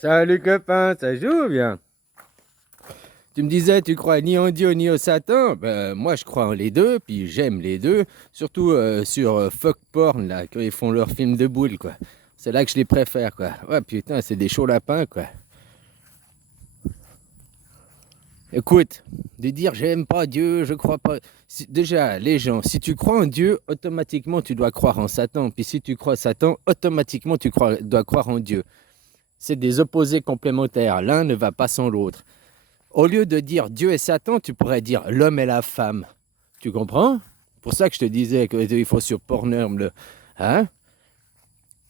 Salut copain, ça joue bien? Tu me disais, tu crois ni en Dieu ni au Satan? Ben, moi, je crois en les deux, puis j'aime les deux. Surtout sur Fuck Porn, là, quand ils font leurs films de boules, quoi. C'est là que je les préfère, quoi. Ouais, putain, c'est des chauds lapins, quoi. Écoute, de dire j'aime pas Dieu, je crois pas. Déjà, les gens, si tu crois en Dieu, automatiquement, tu dois croire en Satan. Puis si tu crois en Satan, automatiquement, dois croire en Dieu. C'est des opposés complémentaires. L'un ne va pas sans l'autre. Au lieu de dire Dieu et Satan, tu pourrais dire l'homme et la femme. Tu comprends? Pour ça que je te disais qu'il faut sur Pornhub le. Hein?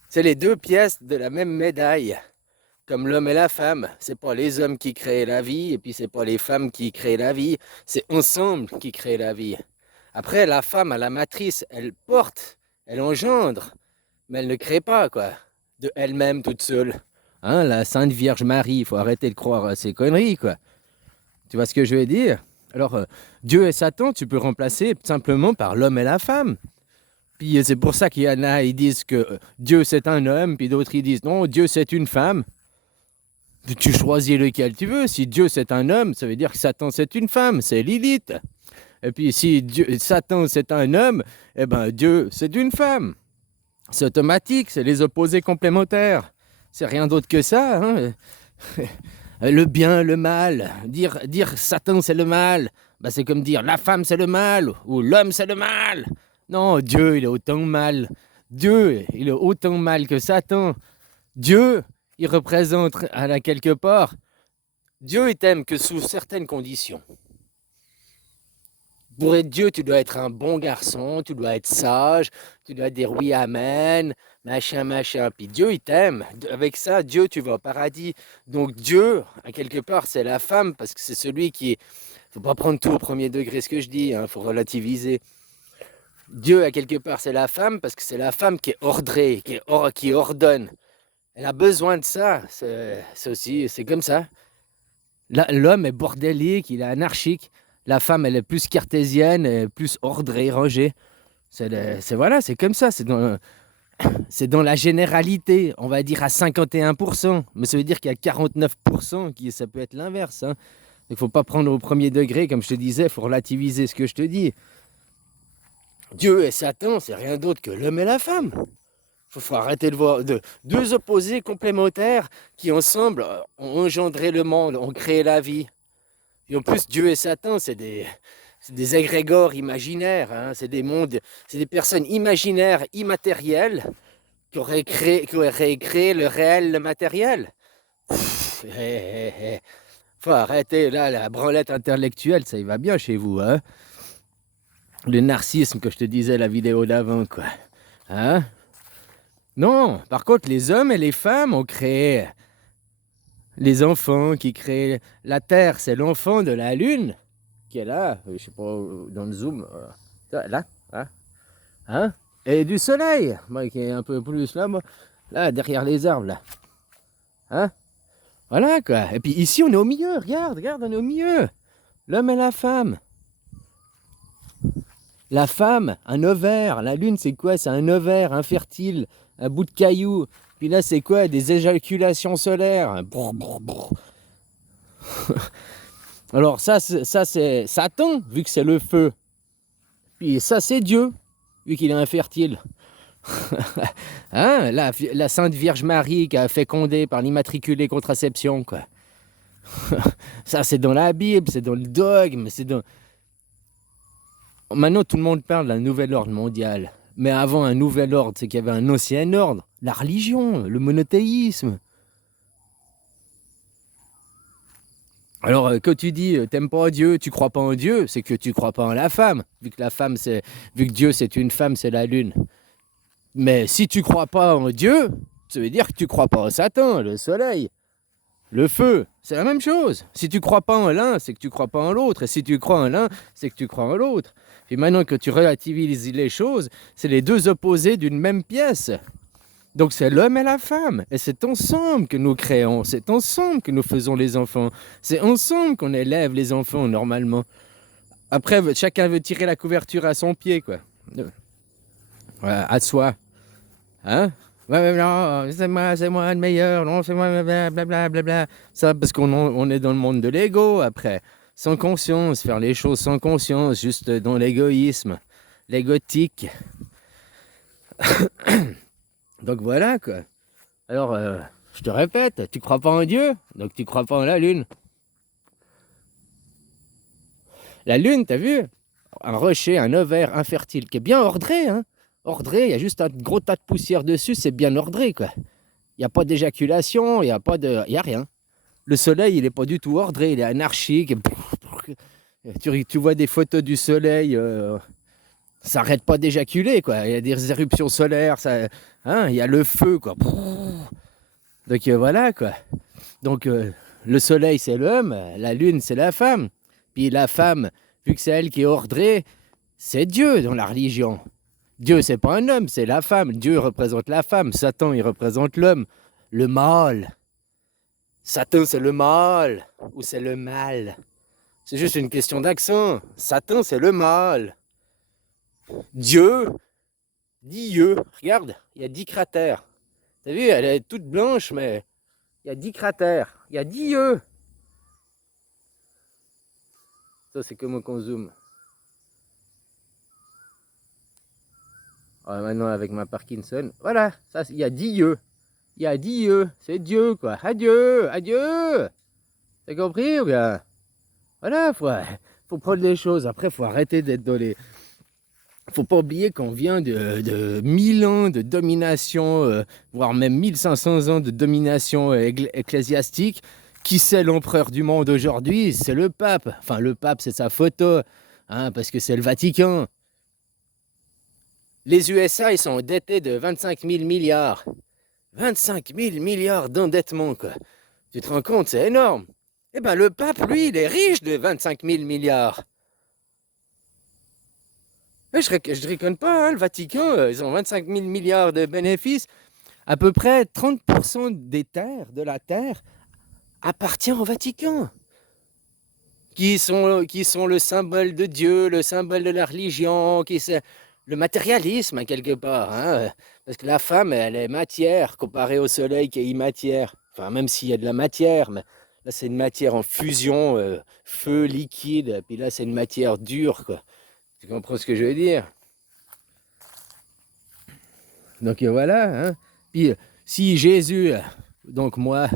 C'est les deux pièces de la même médaille. Comme l'homme et la femme. C'est pas les hommes qui créent la vie et puis c'est pas les femmes qui créent la vie. C'est ensemble qui créent la vie. Après, la femme à la matrice, elle porte, elle engendre, mais elle ne crée pas, quoi. De elle-même toute seule. Hein, la Sainte Vierge Marie, il faut arrêter de croire à ces conneries, quoi. Tu vois ce que je veux dire? Alors, Dieu et Satan, tu peux remplacer simplement par l'homme et la femme. Puis c'est pour ça qu'il y en a, ils disent que Dieu c'est un homme, puis d'autres ils disent non, Dieu c'est une femme. Tu choisis lequel tu veux. Si Dieu c'est un homme, ça veut dire que Satan c'est une femme, c'est Lilith. Et puis si Satan c'est un homme, eh ben Dieu c'est une femme. C'est automatique, c'est les opposés complémentaires. C'est rien d'autre que ça. Hein. Le bien, le mal. Dire Satan c'est le mal, bah, c'est comme dire la femme c'est le mal ou l'homme c'est le mal. Non, Dieu il est autant mal. Dieu il est autant mal que Satan. Dieu il représente à quelque part. Dieu il t'aime que sous certaines conditions. Pour être Dieu, tu dois être un bon garçon, tu dois être sage, tu dois dire oui, amen, machin, machin. Puis Dieu, il t'aime. Avec ça, Dieu, tu vas au paradis. Donc Dieu, à quelque part, c'est la femme, parce que c'est celui qui... Faut pas prendre tout au premier degré ce que je dis, hein, faut relativiser. Dieu, à quelque part, c'est la femme, parce que c'est la femme qui est ordrée, qui ordonne. Elle a besoin de ça. C'est aussi, c'est comme ça. L'homme est bordélique, il est anarchique. La femme, elle est plus cartésienne, plus ordrée, rangée. Voilà, c'est comme ça. C'est dans la généralité, on va dire à 51%. Mais ça veut dire qu'il y a 49% qui ça peut être l'inverse. Hein. Il ne faut pas prendre au premier degré, comme je te disais, il faut relativiser ce que je te dis. Dieu et Satan, c'est rien d'autre que l'homme et la femme. Il faut arrêter de voir deux opposés complémentaires qui ensemble ont engendré le monde, ont créé la vie. Et en plus, Dieu et Satan, c'est des égrégores imaginaires, hein. C'est des mondes, c'est des personnes imaginaires, immatérielles, qui auraient créé le réel, le matériel. Faut arrêter là, la branlette intellectuelle, ça y va bien chez vous, hein. Le narcissisme que je te disais la vidéo d'avant, quoi. Hein? Non, par contre, les hommes et les femmes ont créé les enfants qui créent la Terre, c'est l'enfant de la Lune qui est là, je sais pas, dans le zoom, là, hein, et du soleil, moi qui est un peu plus là, moi, là, derrière les arbres, là, hein, voilà quoi. Et puis ici, on est au milieu, regarde, on est au milieu, l'homme et la femme. La femme, un ovaire, la lune c'est quoi? C'est un ovaire infertile, un bout de caillou. Puis là c'est quoi? Des éjaculations solaires. Brr, brr, brr. Alors ça c'est Satan, vu que c'est le feu. Puis ça c'est Dieu, vu qu'il est infertile. Hein, la Sainte Vierge Marie qui a fécondé par l'immatriculée contraception, quoi. Ça c'est dans la Bible, c'est dans le dogme, c'est dans... Maintenant, tout le monde parle d'un nouvel ordre mondial. Mais avant un nouvel ordre, c'est qu'il y avait un ancien ordre. La religion, le monothéisme. Alors, quand tu dis t'aimes pas Dieu, tu crois pas en Dieu, c'est que tu crois pas en la femme. Vu que Dieu c'est une femme, c'est la lune. Mais si tu crois pas en Dieu, ça veut dire que tu crois pas en Satan, le soleil, le feu. C'est la même chose. Si tu crois pas en l'un, c'est que tu crois pas en l'autre. Et si tu crois en l'un, c'est que tu crois en l'autre. Et maintenant que tu relativises les choses, c'est les deux opposés d'une même pièce. Donc c'est l'homme et la femme. Et c'est ensemble que nous créons. C'est ensemble que nous faisons les enfants. C'est ensemble qu'on élève les enfants normalement. Après, chacun veut tirer la couverture à son pied, quoi. À soi. Hein? Ouais, non, c'est moi le meilleur, non, c'est moi, blablabla, blablabla. Ça, parce on est dans le monde de l'ego après. Sans conscience, faire les choses sans conscience, juste dans l'égoïsme, l'égotique. Donc voilà, quoi. Alors, je te répète, tu crois pas en Dieu, donc tu crois pas en la Lune. La Lune, t'as vu? Un rocher, un ovaire infertile, qui est bien ordré, hein. Ordré, il y a juste un gros tas de poussière dessus, c'est bien ordré, quoi. Il n'y a pas d'éjaculation, il n'y a pas de... Il n'y a rien. Le soleil, il n'est pas du tout ordré, il est anarchique. Tu vois des photos du soleil, ça n'arrête pas d'éjaculer, quoi. Il y a des éruptions solaires, ça, hein, il y a le feu, quoi. Donc voilà, quoi. Donc le soleil, c'est l'homme, la lune, c'est la femme. Puis la femme, vu que c'est elle qui est ordrée, c'est Dieu dans la religion. Dieu, c'est pas un homme, c'est la femme. Dieu représente la femme. Satan, il représente l'homme. Le mâle. Satan, c'est le mâle ou c'est le mal. C'est juste une question d'accent. Satan, c'est le mâle. Dieu, Dieu. Regarde, il y a 10 cratères. T'as vu, elle est toute blanche, mais il y a 10 cratères. Il y a Dieu. Ça, c'est comment qu'on zoome. Ah, maintenant, avec ma Parkinson. Voilà, ça, il y a Dieu. Il y a Dieu. C'est Dieu, quoi. Adieu, adieu. T'as compris ou bien? Voilà, faut prendre les choses. Après, faut arrêter d'être dans les... Faut pas oublier qu'on vient de 1000 ans de domination, voire même 1500 ans de domination ecclésiastique. Qui c'est l'empereur du monde aujourd'hui? C'est le pape. Enfin, le pape, c'est sa photo, hein, parce que c'est le Vatican. Les USA, ils sont endettés de 25 000 milliards. 25 000 milliards d'endettement, quoi. Tu te rends compte, c'est énorme. Eh ben, le pape, lui, il est riche de 25 000 milliards. Mais je déconne pas, hein, le Vatican, ils ont 25 000 milliards de bénéfices. À peu près 30% des terres, de la terre, appartient au Vatican. Qui sont le symbole de Dieu, le symbole de la religion, qui c'est le matérialisme, quelque part. Hein, parce que la femme, elle est matière, comparée au soleil qui est immatière. Enfin, même s'il y a de la matière, mais là, c'est une matière en fusion, feu, liquide. Puis là, c'est une matière dure, quoi. Tu comprends ce que je veux dire? Donc voilà, hein. Puis si Jésus, donc moi,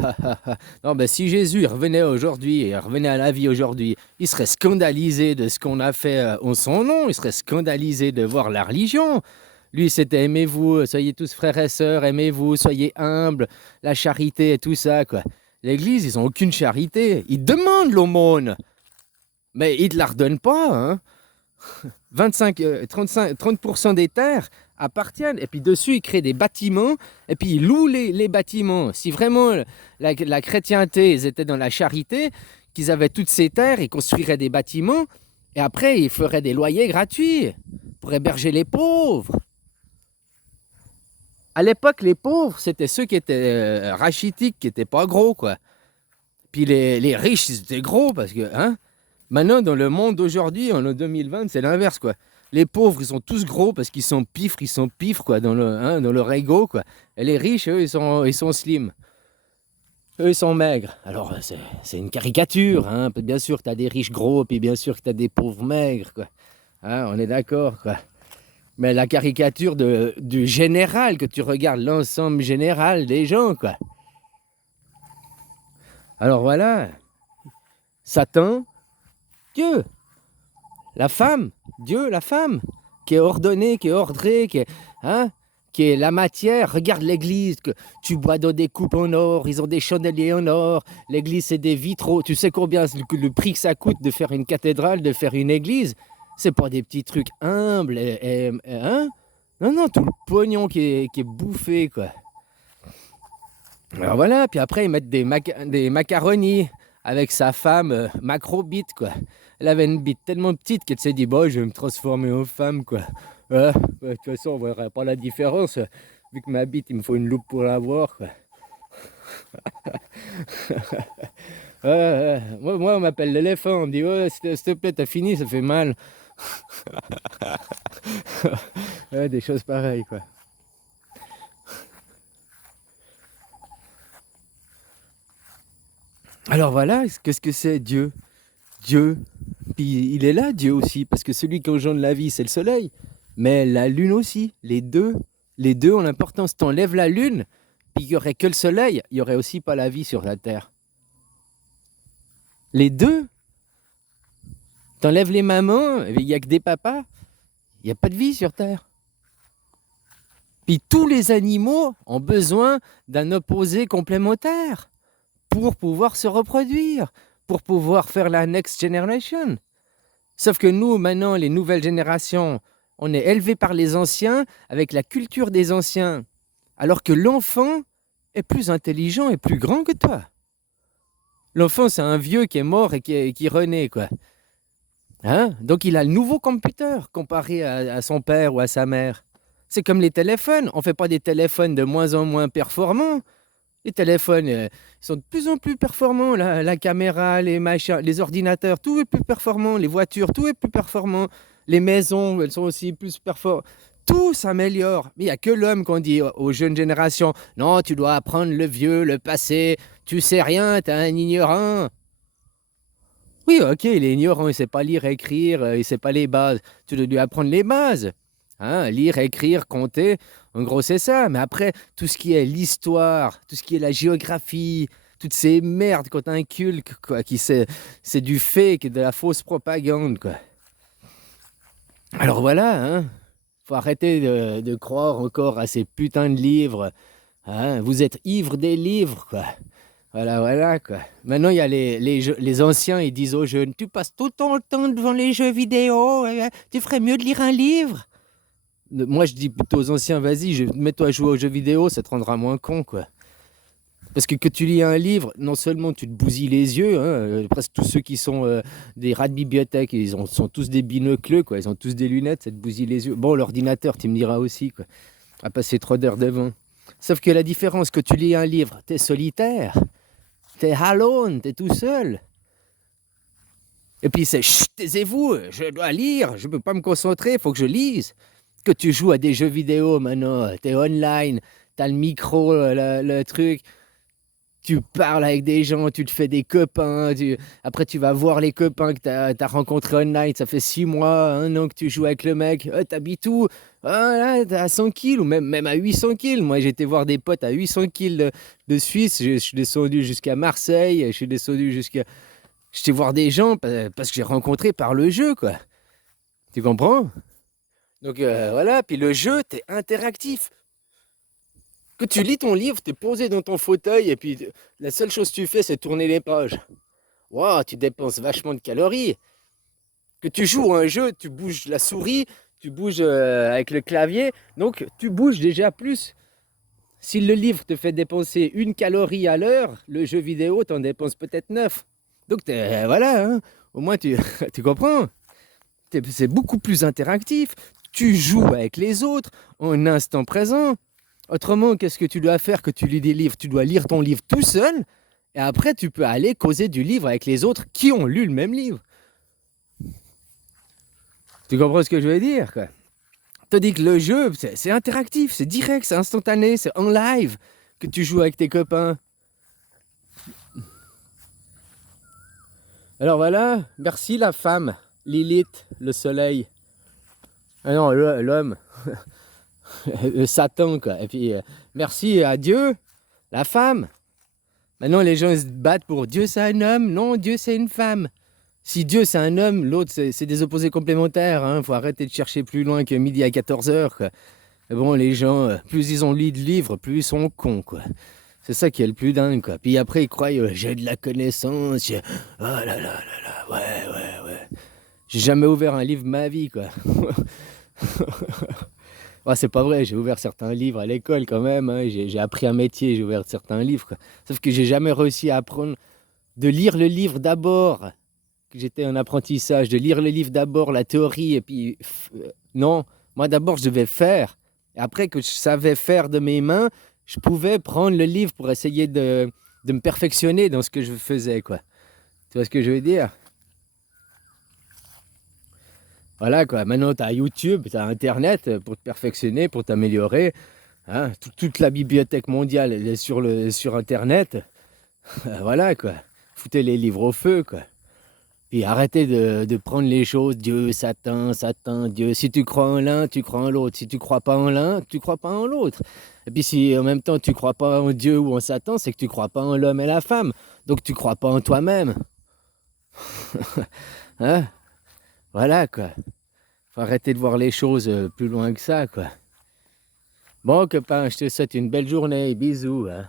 non, ben, si Jésus revenait aujourd'hui, il revenait à la vie aujourd'hui, il serait scandalisé de ce qu'on a fait en son nom, il serait scandalisé de voir la religion. Lui, c'était aimez-vous, soyez tous frères et sœurs, aimez-vous, soyez humbles, la charité et tout ça, quoi. L'Église, ils n'ont aucune charité. Ils demandent l'aumône, mais ils ne te la redonnent pas, hein. 30% des terres appartiennent. Et puis dessus, ils créent des bâtiments. Et puis ils louent les bâtiments. Si vraiment la chrétienté, ils étaient dans la charité, qu'ils avaient toutes ces terres, ils construiraient des bâtiments. Et après, ils feraient des loyers gratuits pour héberger les pauvres. À l'époque, les pauvres, c'était ceux qui étaient rachitiques, qui n'étaient pas gros, quoi. Puis les riches, ils étaient gros parce que, hein. Maintenant, dans le monde d'aujourd'hui, en 2020, c'est l'inverse, quoi. Les pauvres, ils sont tous gros parce qu'ils sont pifres, quoi, dans leur ego, quoi. Et les riches, eux, ils sont slim. Eux, ils sont maigres. Alors, c'est une caricature, hein. Bien sûr que tu as des riches gros, puis bien sûr que tu as des pauvres maigres, quoi. Hein, on est d'accord, quoi. Mais la caricature du général, que tu regardes l'ensemble général des gens, quoi. Alors voilà, Satan, Dieu, la femme, Dieu, la femme, qui est ordonnée, qui est ordrée, hein, qui est la matière. Regarde l'église, que tu bois dans des coupes en or, ils ont des chandeliers en or, l'église c'est des vitraux. Tu sais combien le prix que ça coûte de faire une cathédrale, de faire une église? C'est pas des petits trucs humbles, hein? Non, non, tout le pognon qui est bouffé, quoi. Alors voilà, puis après ils mettent des macaronis avec sa femme macro-bite, quoi. Elle avait une bite tellement petite qu'elle s'est dit, bah, je vais me transformer en femme, quoi. De toute façon, on verra pas la différence. Vu que ma bite, il me faut une loupe pour la voir, quoi. Moi, on m'appelle l'éléphant. On me dit, ouais, s'il te plaît, t'as fini, ça fait mal. Des choses pareilles, quoi. Alors voilà, qu'est-ce que c'est Dieu? Dieu, puis il est là, Dieu aussi, parce que celui qui engendre la vie, c'est le soleil, mais la lune aussi, les deux ont l'importance. T'enlèves la lune, puis il n'y aurait que le soleil, il n'y aurait aussi pas la vie sur la Terre. Les deux, t'enlèves les mamans, il n'y a que des papas, il n'y a pas de vie sur Terre. Puis tous les animaux ont besoin d'un opposé complémentaire pour pouvoir se reproduire, pour pouvoir faire la next generation. Sauf que nous, maintenant, les nouvelles générations, on est élevés par les anciens avec la culture des anciens, alors que l'enfant est plus intelligent et plus grand que toi. L'enfant, c'est un vieux qui est mort et qui renaît, quoi. Hein? Donc il a le nouveau computer comparé à son père ou à sa mère. C'est comme les téléphones. On ne fait pas des téléphones de moins en moins performants. Les téléphones sont de plus en plus performants. La caméra, les machins, les ordinateurs, tout est plus performant. Les voitures, tout est plus performant. Les maisons, elles sont aussi plus performantes. Tout s'améliore. Mais il n'y a que l'homme qu'on dit aux jeunes générations, non, tu dois apprendre le vieux, le passé. Tu sais rien, tu es un ignorant. Oui, ok, il est ignorant, il ne sait pas lire, écrire, il ne sait pas les bases. Tu dois lui apprendre les bases. Hein, lire, écrire, compter, en gros c'est ça. Mais après, tout ce qui est l'histoire, tout ce qui est la géographie, toutes ces merdes qu'on t'inculque, quoi, c'est du fake, de la fausse propagande, quoi. Alors voilà, hein, faut arrêter de croire encore à ces putains de livres. Hein, vous êtes ivres des livres, quoi. Voilà, quoi. Maintenant, il y a les anciens, ils disent aux jeunes, tu passes tout ton temps devant les jeux vidéo, tu ferais mieux de lire un livre. Moi, je dis plutôt aux anciens, vas-y, mets-toi à jouer aux jeux vidéo, ça te rendra moins con, quoi. Parce que tu lis un livre, non seulement tu te bousilles les yeux, hein, presque tous ceux qui sont des rats de bibliothèque, sont tous des binocles, quoi. Ils ont tous des lunettes, ça te bousille les yeux. Bon, l'ordinateur, tu me diras aussi, quoi. À passer trop d'heures devant. Sauf que la différence, que tu lis un livre, t'es solitaire, t'es alone, t'es tout seul. Et puis c'est, chut, taisez-vous, je dois lire, je ne peux pas me concentrer, il faut que je lise. Que tu joues à des jeux vidéo maintenant, tu es online, tu as le micro, le truc, tu parles avec des gens, tu te fais des copains, après tu vas voir les copains que tu as rencontrés online, ça fait 6 mois, 1 an que tu joues avec le mec, t'habites où? Ah, là, t'es à 100 kills ou même à 800 kills. Moi j'ai été voir des potes à 800 kills de Suisse, je suis descendu jusqu'à Marseille, je suis descendu jusqu'à... J'étais voir des gens parce que j'ai rencontré par le jeu, quoi. Tu comprends? Donc voilà, puis le jeu, t'es interactif. Que tu lis ton livre, t'es posé dans ton fauteuil et puis la seule chose que tu fais, c'est tourner les pages. Waouh, tu dépenses vachement de calories. Que tu joues à un jeu, tu bouges la souris, tu bouges avec le clavier, donc tu bouges déjà plus. Si le livre te fait dépenser 1 calorie à l'heure, le jeu vidéo t'en dépense peut-être 9. Donc voilà, hein, au moins tu, tu comprends. C'est beaucoup plus interactif. Tu joues avec les autres en instant présent. Autrement, qu'est-ce que tu dois faire que tu lis des livres? Tu dois lire ton livre tout seul et après tu peux aller causer du livre avec les autres qui ont lu le même livre. Tu comprends ce que je veux dire, quoi? Tandis que le jeu, c'est interactif, c'est direct, c'est instantané, c'est en live que tu joues avec tes copains. Alors voilà, merci la femme, Lilith, le soleil. Ah non, l'homme, Satan, quoi. Et puis, merci à Dieu, la femme. Maintenant, les gens se battent pour Dieu, c'est un homme. Non, Dieu, c'est une femme. Si Dieu, c'est un homme, l'autre, c'est des opposés complémentaires. Hein. Faut arrêter de chercher plus loin que midi à 14h, quoi. Et bon, les gens, plus ils ont lu de livres, plus ils sont cons, quoi. C'est ça qui est le plus dingue, quoi. Puis après, ils croient, j'ai de la connaissance. Oh là là là là, ouais. J'ai jamais ouvert un livre de ma vie, quoi. Ouais, c'est pas vrai, j'ai ouvert certains livres à l'école quand même, hein. J'ai appris un métier, j'ai ouvert certains livres, quoi. Sauf que j'ai jamais réussi à apprendre de lire le livre d'abord, que j'étais en apprentissage, de lire le livre d'abord, la théorie, et puis non, moi d'abord je devais faire. Et après que je savais faire de mes mains, je pouvais prendre le livre pour essayer de me perfectionner dans ce que je faisais, quoi. Tu vois ce que je veux dire? Voilà, quoi. Maintenant, tu as YouTube, tu as Internet pour te perfectionner, pour t'améliorer. Hein. Toute la bibliothèque mondiale, elle est sur Internet. Voilà, quoi. Foutez les livres au feu, quoi. Puis arrêtez de prendre les choses, Dieu, Satan, Satan, Dieu. Si tu crois en l'un, tu crois en l'autre. Si tu crois pas en l'un, tu crois pas en l'autre. Et puis si en même temps tu crois pas en Dieu ou en Satan, c'est que tu crois pas en l'homme et la femme. Donc tu crois pas en toi-même. Hein? Voilà, quoi. Faut arrêter de voir les choses plus loin que ça, quoi. Bon, copain, je te souhaite une belle journée. Bisous, hein.